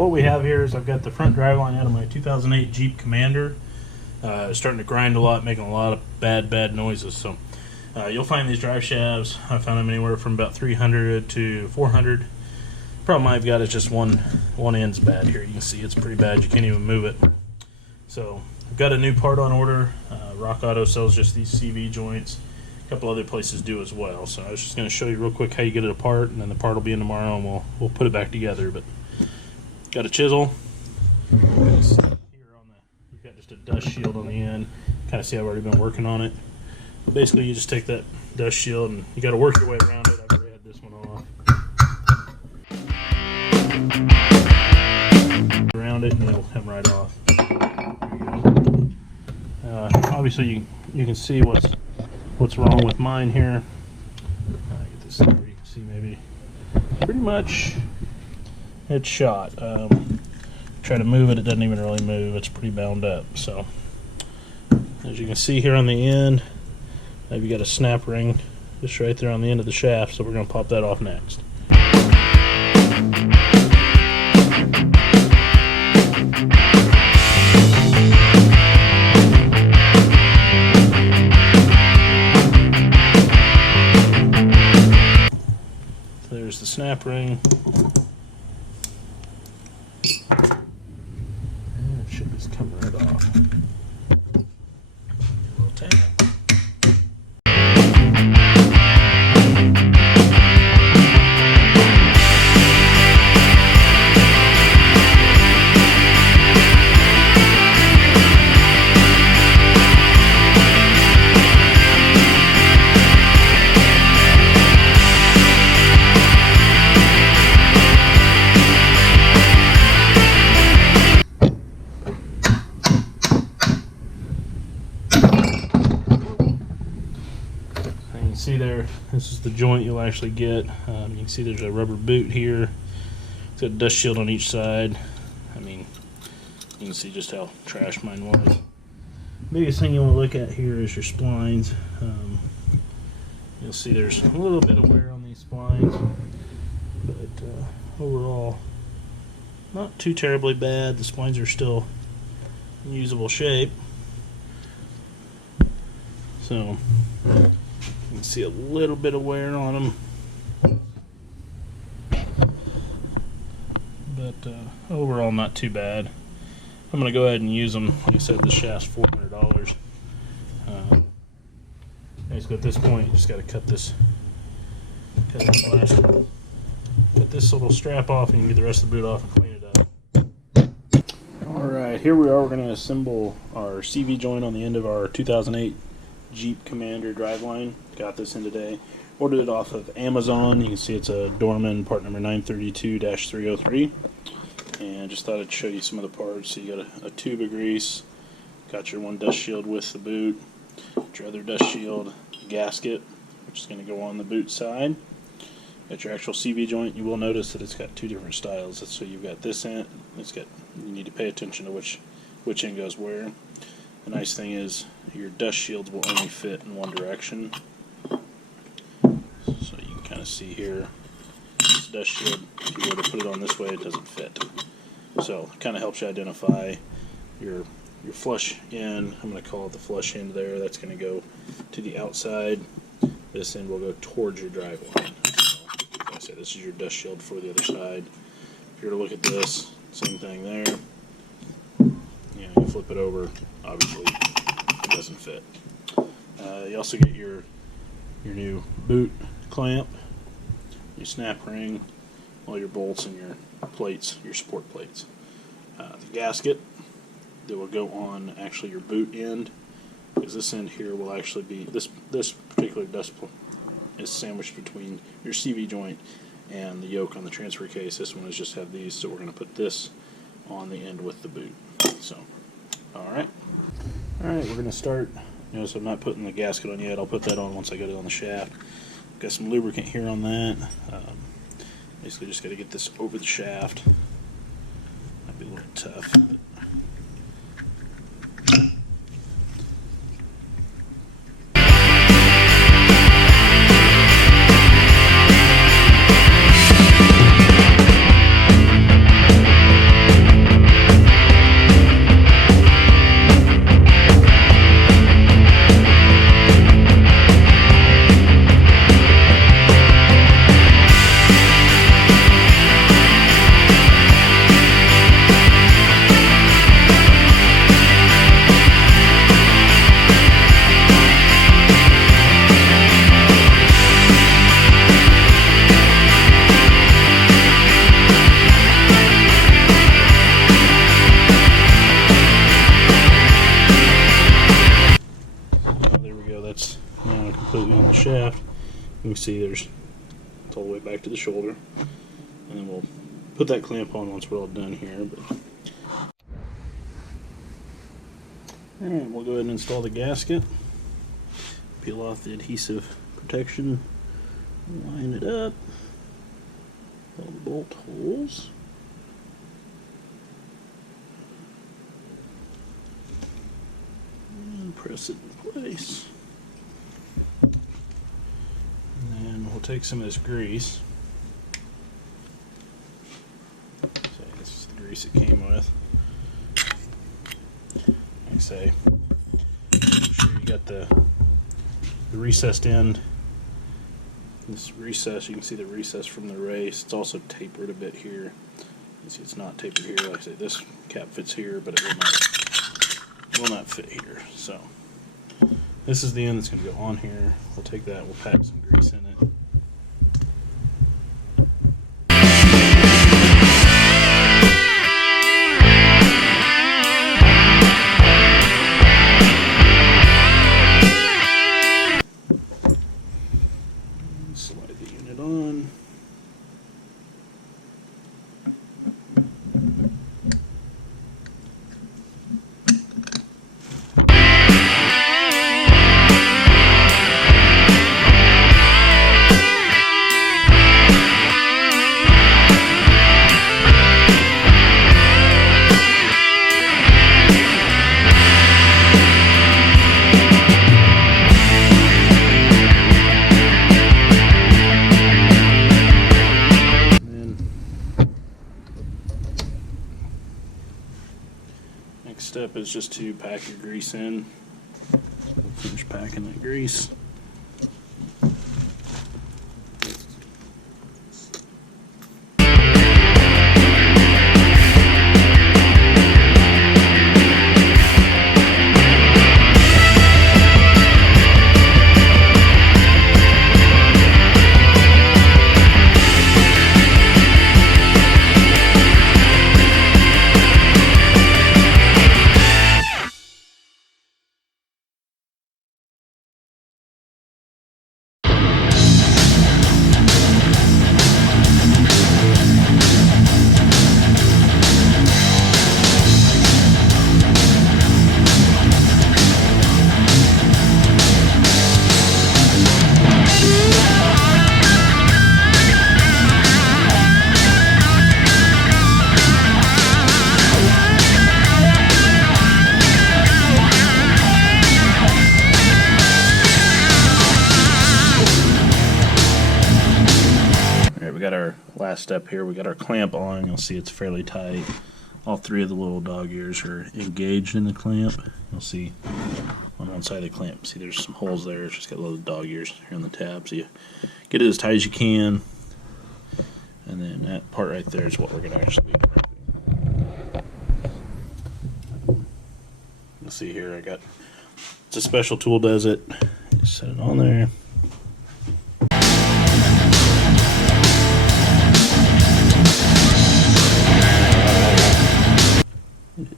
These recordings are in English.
what we have here is I've got the front driveline out of my 2008 Jeep Commander. Starting to grind a lot, making a lot of bad noises. So you'll find these drive shafts. I found them anywhere from about 300 to 400. Problem I've got is just one end's bad here. You can see it's pretty bad. You can't even move it. So I've got a new part on order. Rock Auto sells just these CV joints. A couple other places do as well. So I was just going to show you real quick how you get it apart, and then the part will be in tomorrow, and we'll put it back together. But got a chisel. Here on we've got just a dust shield on the end. Kind of see I've already been working on it. But basically, you just take that dust shield and you got to work your way around it. I've already had this one off. Around it, and it'll come right off. Obviously, you can see what's wrong with mine here. Get this where you can see maybe pretty much it's shot. Try to move it, it doesn't even really move. It's pretty bound up. So as you can see here on the end, I've got a snap ring just right there on the end of the shaft. So we're going to pop that off next. There's the snap ring. And it should just come right off. A little tap. See there, this is the joint you'll actually get. You can see there's a rubber boot here. It's got a dust shield on each side. I mean, you can see just how trash mine was. Biggest thing you want to look at here is your splines. You'll see there's a little bit of wear on these splines, but overall, not too terribly bad. The splines are still in usable shape. So you can see a little bit of wear on them, but overall not too bad. I'm going to go ahead and use them. Like I said, this shaft's $400. Basically at this point you just got to cut this plastic, cut this little strap off, and you can get the rest of the boot off and clean it up. Alright, here we are. We're going to assemble our CV joint on the end of our 2008 Jeep Commander driveline. Got this in today. Ordered it off of Amazon. You can see it's a Dorman part number 932-303. And just thought I'd show you some of the parts. So you got a tube of grease. Got your one dust shield with the boot. Got your other dust shield gasket, which is going to go on the boot side. Got your actual CV joint. You will notice that it's got two different styles. So you've got this end. You need to pay attention to which end goes where. The nice thing is your dust shields will only fit in one direction. So you can kind of see here, this dust shield, if you were to put it on this way, it doesn't fit. So it kind of helps you identify your flush end. I'm going to call it the flush end there. That's going to go to the outside. This end will go towards your driveline. So, like I said, this is your dust shield for the other side. If you were to look at this, same thing there. You flip it over, obviously it doesn't fit. You also get your new boot clamp, your snap ring, all your bolts, and your plates, your support plates. The gasket that will go on actually your boot end, because this end here will actually be, this particular dust is sandwiched between your CV joint and the yoke on the transfer case. This one is just have these, so we're going to put this on the end with the boot. So, alright, we're going to start. So I'm not putting the gasket on yet. I'll put that on once I get it on the shaft. Got some lubricant here on that. Basically just got to get this over the shaft. Might be a little tough, but shaft. You can see it's all the way back to the shoulder. And then we'll put that clamp on once we're all done here. Alright, we'll go ahead and install the gasket. Peel off the adhesive protection. Line it up. All the bolt holes. And press it in place. And then we'll take some of this grease. So this is the grease it came with. Like I say, make sure you got the recessed end. This recess, you can see the recess from the race. It's also tapered a bit here. You can see it's not tapered here. Like I say, this cap fits here, but it will not fit here. So this is the end that's going to go on here. We'll take that, we'll pack some grease in it. Slide the unit on. Next step is just to pack your grease in. Finish packing that grease. We got our last step here. We got our clamp on. You'll see it's fairly tight. All three of the little dog ears are engaged in the clamp. You'll see on one side of the clamp, see there's some holes there. It's just got little dog ears here on the tab. So you get it as tight as you can. And then that part right there is what we're going to actually be crimping. You'll see here it's a special tool does it. Just set it on there.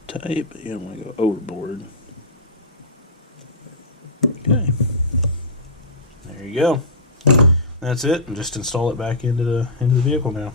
Tight, but you don't want to go overboard. Okay, there you go. That's it, and just install it back into the vehicle now.